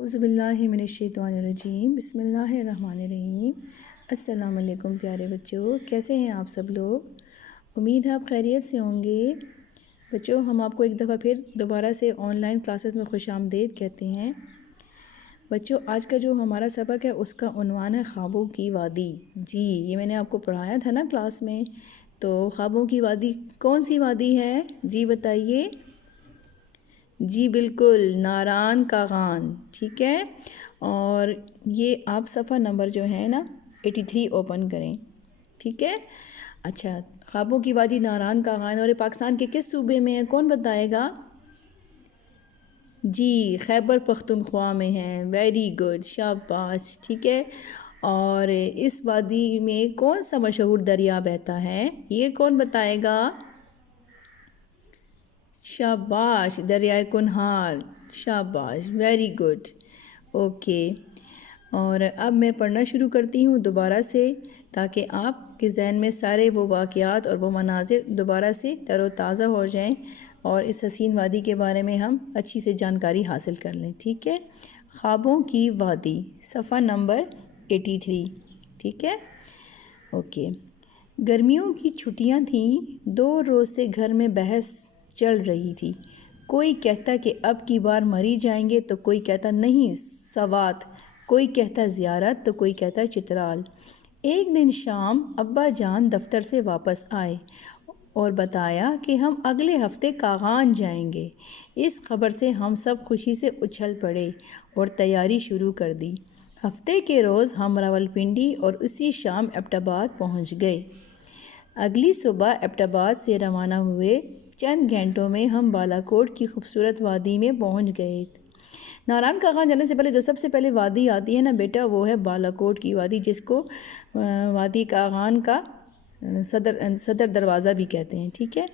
اعوذ باللہ من الشیطان الرجیم، بسم اللہ الرحمن الرحیم۔ السلام علیکم پیارے بچوں، کیسے ہیں آپ سب لوگ؟ امید ہے آپ خیریت سے ہوں گے۔ بچوں، ہم آپ کو ایک دفعہ پھر دوبارہ سے آن لائن کلاسز میں خوش آمدید کہتے ہیں۔ بچوں، آج کا جو ہمارا سبق ہے اس کا عنوان ہے خوابوں کی وادی۔ جی، یہ میں نے آپ کو پڑھایا تھا نا کلاس میں۔ تو خوابوں کی وادی کون سی وادی ہے؟ جی بتائیے۔ جی بالکل، ناران کاغان، ٹھیک ہے۔ اور یہ آپ صفحہ نمبر جو ہے نا 83 اوپن کریں، ٹھیک ہے۔ اچھا، خوابوں کی وادی ناران کاغان، اور یہ پاکستان کے کس صوبے میں ہے؟ کون بتائے گا؟ جی، خیبر پختونخوا میں ہے۔ ویری گڈ، شاباش، ٹھیک ہے۔ اور اس وادی میں کون سا مشہور دریا بہتا ہے؟ یہ کون بتائے گا؟ شاباش، دریائے کنہار، شاباش، ویری گڈ، اوکے۔ اور اب میں پڑھنا شروع کرتی ہوں دوبارہ سے، تاکہ آپ کے ذہن میں سارے وہ واقعات اور وہ مناظر دوبارہ سے تر و تازہ ہو جائیں، اور اس حسین وادی کے بارے میں ہم اچھی سے جانکاری حاصل کر لیں، ٹھیک ہے۔ خوابوں کی وادی، صفحہ نمبر 83، ٹھیک ہے، اوکے۔ گرمیوں کی چھٹیاں تھیں، 2 روز سے گھر میں بحث چل رہی تھی۔ کوئی کہتا کہ اب کی بار مری جائیں گے، تو کوئی کہتا نہیں سوات، کوئی کہتا زیارت، تو کوئی کہتا چترال۔ ایک دن شام ابا جان دفتر سے واپس آئے اور بتایا کہ ہم اگلے ہفتے کاغان جائیں گے۔ اس خبر سے ہم سب خوشی سے اچھل پڑے اور تیاری شروع کر دی۔ ہفتے کے روز ہم راولپنڈی اور اسی شام ایبٹ آباد پہنچ گئے۔ اگلی صبح ایبٹ آباد سے روانہ ہوئے۔ چند گھنٹوں میں ہم بالاکوٹ کی خوبصورت وادی میں پہنچ گئے۔ ناران کاغان جانے سے پہلے جو سب سے پہلے وادی آتی ہے نا بیٹا، وہ ہے بالاکوٹ کی وادی، جس کو وادی کاغان کا صدر دروازہ بھی کہتے ہیں، ٹھیک ہے۔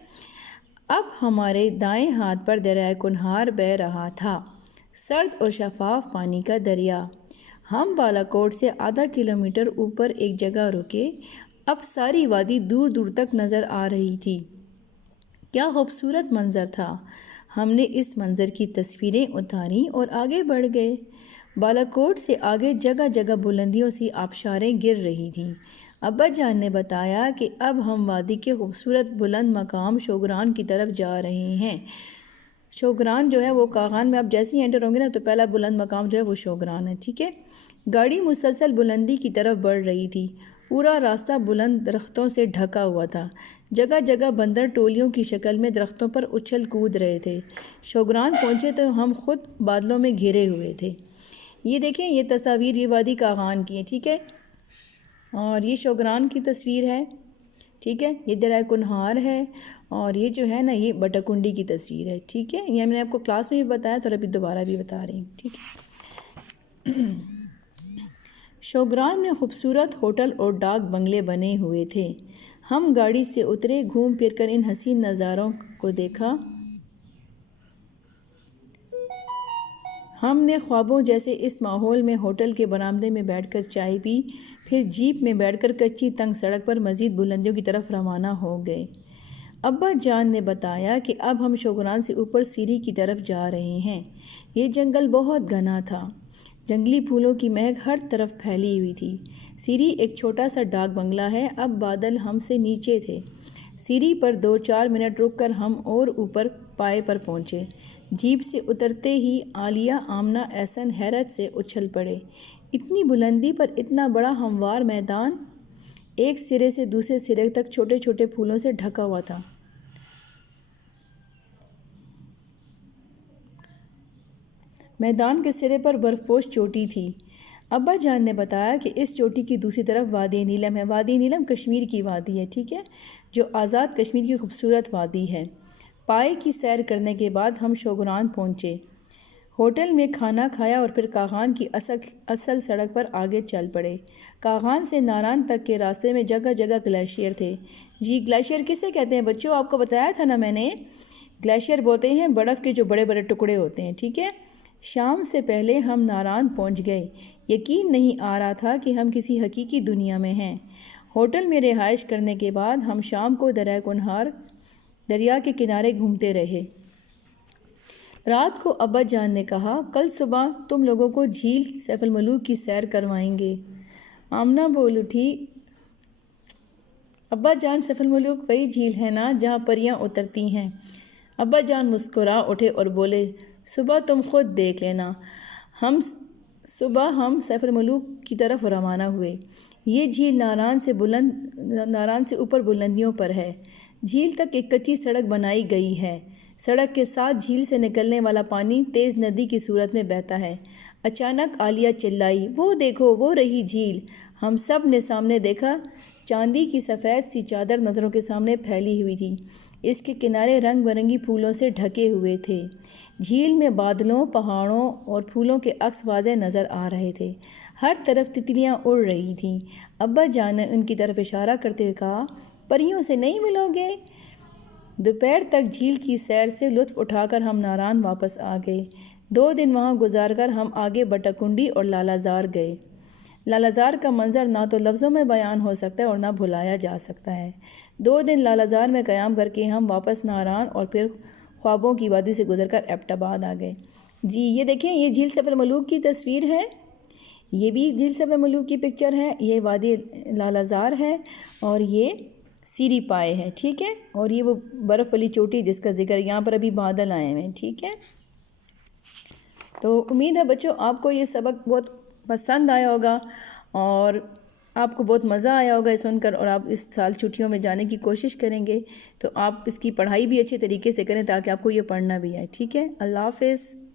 اب ہمارے دائیں ہاتھ پر دریائے کنہار بہہ رہا تھا، سرد اور شفاف پانی کا دریا۔ ہم بالاکوٹ سے آدھا کلومیٹر اوپر ایک جگہ رکے۔ اب ساری وادی دور دور تک نظر آ رہی تھی۔ کیا خوبصورت منظر تھا! ہم نے اس منظر کی تصویریں اتاریں اور آگے بڑھ گئے۔ بالاکوٹ سے آگے جگہ جگہ بلندیوں سی آبشاریں گر رہی تھیں۔ ابا جان نے بتایا کہ اب ہم وادی کے خوبصورت بلند مقام شوگران کی طرف جا رہے ہیں۔ شوگران جو ہے وہ کاغان میں آپ جیسے ہی انٹر ہوں گے نا، تو پہلا بلند مقام جو ہے وہ شوگران ہے، ٹھیک ہے۔ گاڑی مسلسل بلندی کی طرف بڑھ رہی تھی۔ پورا راستہ بلند درختوں سے ڈھکا ہوا تھا۔ جگہ جگہ بندر ٹولیوں کی شکل میں درختوں پر اچھل کود رہے تھے۔ شوگران پہنچے تو ہم خود بادلوں میں گھرے ہوئے تھے۔ یہ دیکھیں، یہ تصاویر یہ وادی کاغان کی ہیں، ٹھیک ہے، اور یہ شوگران کی تصویر ہے، ٹھیک ہے۔ یہ دریائے کنہار ہے، اور یہ جو ہے نا یہ بٹاکنڈی کی تصویر ہے، ٹھیک ہے۔ یہ میں نے آپ کو کلاس میں بھی بتایا تو ابھی دوبارہ بھی بتا رہی ہوں، ٹھیک ہے۔ شوگران میں خوبصورت ہوٹل اور ڈاک بنگلے بنے ہوئے تھے۔ ہم گاڑی سے اترے، گھوم پھر کر ان حسین نظاروں کو دیکھا۔ ہم نے خوابوں جیسے اس ماحول میں ہوٹل کے برآمدے میں بیٹھ کر چائے پی، پھر جیپ میں بیٹھ کر کچی تنگ سڑک پر مزید بلندیوں کی طرف روانہ ہو گئے۔ ابا جان نے بتایا کہ اب ہم شوگران سے اوپر سیری کی طرف جا رہے ہیں۔ یہ جنگل بہت گھنا تھا۔ جنگلی پھولوں کی مہک ہر طرف پھیلی ہوئی تھی۔ سیری ایک چھوٹا سا ڈاک بنگلہ ہے۔ اب بادل ہم سے نیچے تھے۔ سیری پر 2-4 منٹ رک کر ہم اور اوپر پائے پر پہنچے۔ جیپ سے اترتے ہی عالیہ، آمنہ، احسن حیرت سے اچھل پڑے۔ اتنی بلندی پر اتنا بڑا ہموار میدان! ایک سرے سے دوسرے سرے تک چھوٹے چھوٹے پھولوں سے ڈھکا ہوا تھا۔ میدان کے سرے پر برف پوش چوٹی تھی۔ ابا جان نے بتایا کہ اس چوٹی کی دوسری طرف وادی نیلم ہے۔ وادی نیلم کشمیر کی وادی ہے، ٹھیک ہے، جو آزاد کشمیر کی خوبصورت وادی ہے۔ پائے کی سیر کرنے کے بعد ہم شوگران پہنچے۔ ہوٹل میں کھانا کھایا اور پھر کاغان کی اصل سڑک پر آگے چل پڑے۔ کاغان سے ناران تک کے راستے میں جگہ جگہ گلیشیئر تھے۔ جی، گلیشیئر کسے کہتے ہیں بچوں؟ آپ کو بتایا تھا نا میں نے، گلیشیئر بولتے ہیں برف کے جو بڑے بڑے ٹکڑے ہوتے ہیں، ٹھیک ہے۔ شام سے پہلے ہم ناران پہنچ گئے۔ یقین نہیں آ رہا تھا کہ ہم کسی حقیقی دنیا میں ہیں۔ ہوٹل میں رہائش کرنے کے بعد ہم شام کو دریائے کنہار دریا کے کنارے گھومتے رہے۔ رات کو ابا جان نے کہا کل صبح تم لوگوں کو جھیل سیف الملوک کی سیر کروائیں گے۔ آمنہ بول اٹھی، ابا جان سیف الملوک وہی جھیل ہے نا جہاں پریاں اترتی ہیں؟ ابا جان مسکرا اٹھے اور بولے صبح تم خود دیکھ لینا۔ صبح ہم سیف الملوک کی طرف روانہ ہوئے۔ یہ جھیل ناران سے اوپر بلندیوں پر ہے۔ جھیل تک ایک کچی سڑک بنائی گئی ہے۔ سڑک کے ساتھ جھیل سے نکلنے والا پانی تیز ندی کی صورت میں بہتا ہے۔ اچانک عالیہ چلائی، وہ دیکھو وہ رہی جھیل۔ ہم سب نے سامنے دیکھا، چاندی کی سفید سی چادر نظروں کے سامنے پھیلی ہوئی تھی۔ اس کے کنارے رنگ برنگی پھولوں سے ڈھکے ہوئے تھے۔ جھیل میں بادلوں، پہاڑوں اور پھولوں کے عکس واضح نظر آ رہے تھے۔ ہر طرف تتلیاں اڑ رہی تھیں۔ ابا جان نے ان کی طرف اشارہ کرتے ہوئے کہا، پریوں سے نہیں ملو گے؟ دوپہر تک جھیل کی سیر سے لطف اٹھا کر ہم ناران واپس آ گئے۔ 2 دن وہاں گزار کر ہم آگے بٹاکنڈی اور لالازار گئے۔ لالازار کا منظر نہ تو لفظوں میں بیان ہو سکتا ہے اور نہ بھلایا جا سکتا ہے۔ 2 دن لالازار میں قیام کر کے ہم واپس ناران اور پھر خوابوں کی وادی سے گزر کر ایبٹ آباد آ گئے۔ جی یہ دیکھیں، یہ جھیل سیف الملوک کی تصویر ہے، یہ بھی جھیل سیف الملوک کی پکچر ہے، یہ وادی لالازار ہے اور یہ سیری پائے ہے، ٹھیک ہے، اور یہ وہ برف والی چوٹی جس کا ذکر یہاں پر ابھی بادل آئے ہیں، ٹھیک ہے۔ تو امید ہے بچوں آپ کو یہ سبق بہت پسند آیا ہوگا اور آپ کو بہت مزہ آیا ہوگا سن کر، اور آپ اس سال چھٹیوں میں جانے کی کوشش کریں گے تو آپ اس کی پڑھائی بھی اچھے طریقے سے کریں تاکہ آپ کو یہ پڑھنا بھی آئے، ٹھیک ہے۔ اللہ حافظ۔